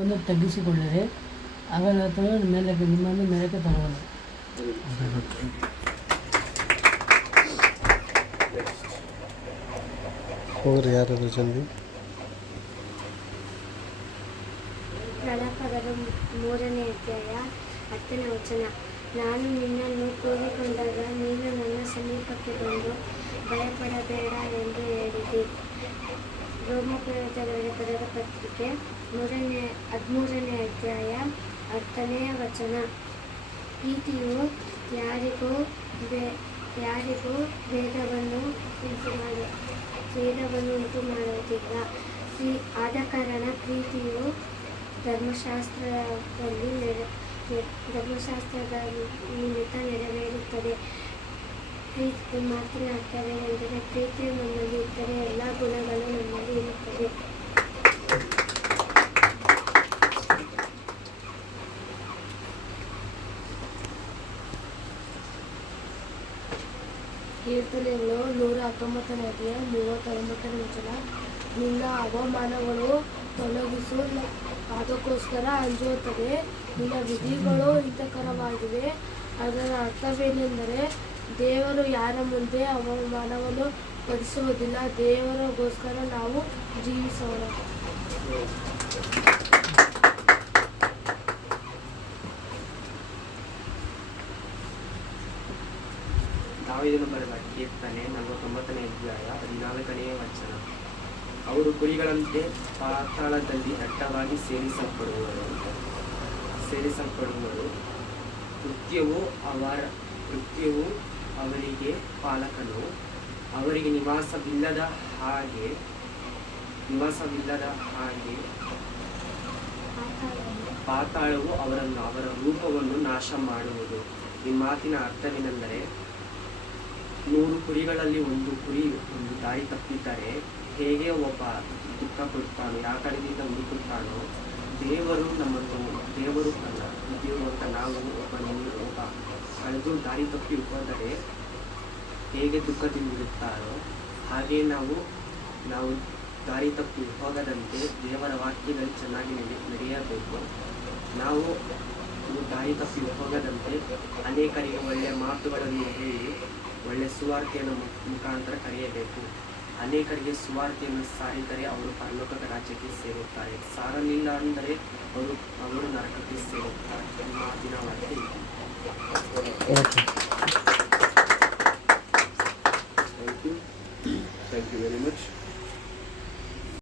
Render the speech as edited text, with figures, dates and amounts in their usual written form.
ಒಂದು ತಗ್ಗಿಸಿಕೊಳ್ಳಿರಿ, ಅಗಲತನು ಮೇಲಕ್ಕೆ ನಿಮ್ಮನ್ನು ಮೇಲಕ್ಕೆ ತರುವನು. ಹೋಗ್ರಿ ಯಾರಾದರೂ ಜಲ್ದಿ. ಪ್ರಳಯದ 3ನೇ ಅಧ್ಯಾಯ 10ನೇ ವಚನ. ನಾನು ನಿನ್ನನ್ನು ಕೂಗಿಕೊಂಡಾಗ ನೀನು ನನ್ನ ಸಮೀಪಕ್ಕೆ ಬಂದು ಭಯಪಡಬೇಡ ಎಂದು ಹೇಳಿದೆ. ರೋಮಾಪುರದವರಿಗೆ ಬರೆದ ಪತ್ರಿಕೆ 13ನೇ ಅಧ್ಯಾಯ 10ನೇ ವಚನ. ಪ್ರೀತಿಯು ಯಾರಿಗೂ ಭೇದವನ್ನು ಉಂಟು ಮಾಡುವುದಿಲ್ಲ. ಆದ ಕಾರಣ ಪ್ರೀತಿಯು ಧರ್ಮಶಾಸ್ತ್ರದ ನಿಮಿತ್ತ ನೆರವೇರುತ್ತದೆ. ಮಾತಿನ ಅರ್ಥವೇನೆಂದರೆ, ಪ್ರೀತಿಯು ನಮ್ಮಲ್ಲಿ ಇದ್ದರೆ ಎಲ್ಲ ಗುಣಗಳು ನಮ್ಮಲ್ಲಿ ಇರುತ್ತವೆ. ಕೀರ್ತನೆಗಳು 119ನೇ ಅಧ್ಯಾಯ 39ನೇ ವಚನ. ನಿನ್ನ ಅವಮಾನಗಳು ತೊಲಗಿಸು, ಅದಕ್ಕೋಸ್ಕರ ಅಂಜುತ್ತದೆ. ನಿನ್ನ ವಿಧಿಗಳು ಹಿತಕರವಾಗಿವೆ. ಅದರ ಅರ್ಥವೇನೆಂದರೆ, ದೇವರು ಯಾರ ಮುಂದೆ ಅವಮಾನವನ್ನು ಪಡಿಸುವುದಿಲ್ಲ. ದೇವರಿಗೋಸ್ಕರ ನಾವು ಜೀವಿಸೋಣ. ದಾವೀದನು ಬರೆದ ಕೀರ್ತನೆ 49ನೇ ಅಧ್ಯಾಯ 14ನೇ ವಚನ. ಅವರು ಕುರಿಗಳಂತೆ ಪಾತಾಳದಲ್ಲಿ ದಟ್ಟವಾಗಿ ಸೇರಿಸಲ್ಪಡುವರು. ಕೃತ್ಯವು ಅವರಿಗೆ ಪಾಲಕನು. ಅವರಿಗೆ ನಿವಾಸವಿಲ್ಲದ ಹಾಗೆ ಪಾತಾಳವು ಅವರ ರೂಪವನ್ನು ನಾಶ ಮಾಡುವುದು. ಈ ಮಾತಿನ ಅರ್ಥವೇನೆಂದರೆ, 100 ಕುರಿಗಳಲ್ಲಿ ಒಂದು ಕುರಿ ಒಂದು ದಾರಿ ತಪ್ಪಿದ್ದರೆ ಹೇಗೆ ಒಬ್ಬ ದುಃಖ ಪಡುತ್ತಾನೋ, ಯಾವ ಕಡೆಯಿಂದ ಹುಡುಕುತ್ತಾನೋ, ದೇವರು ಅಂತ ನಾವು ಒಬ್ಬ ಕಳೆದು ದಾರಿ ತಪ್ಪಿ ಹೋದರೆ ಹೇಗೆ ದುಃಖದಿಂದಿರುತ್ತಾರೋ, ಹಾಗೆ ನಾವು ದಾರಿ ತಪ್ಪಿ ಹೋಗದಂತೆ ದೇವರ ವಾಕ್ಯದಲ್ಲಿ ಚೆನ್ನಾಗಿ ನಡೆಯಬೇಕು. ನಾವು ದಾರಿ ತಪ್ಪಿ ಹೋಗದಂತೆ ಅನೇಕರಿಗೆ ಒಳ್ಳೆಯ ಮಾತುಗಳನ್ನು ಹೇಳಿ ಒಳ್ಳೆಯ ಸುವಾರ್ತೆಯನ್ನು ಮುಖಾಂತರ ಕರೆಯಬೇಕು. ಅನೇಕರಿಗೆ ಸುವಾರ್ತೆಯನ್ನು ಸಾರಿದರೆ ಅವರು ಪರಲೋಕದ ರಾಜ್ಯಕ್ಕೆ ಸೇರುತ್ತಾರೆ. ಸಾರಲಿಲ್ಲ ಅಂದರೆ ಅವರು ನರಕಕ್ಕೆ ಸೇರುತ್ತಾರೆ. ಮಾತಿನ ವಾಕ್ಯ.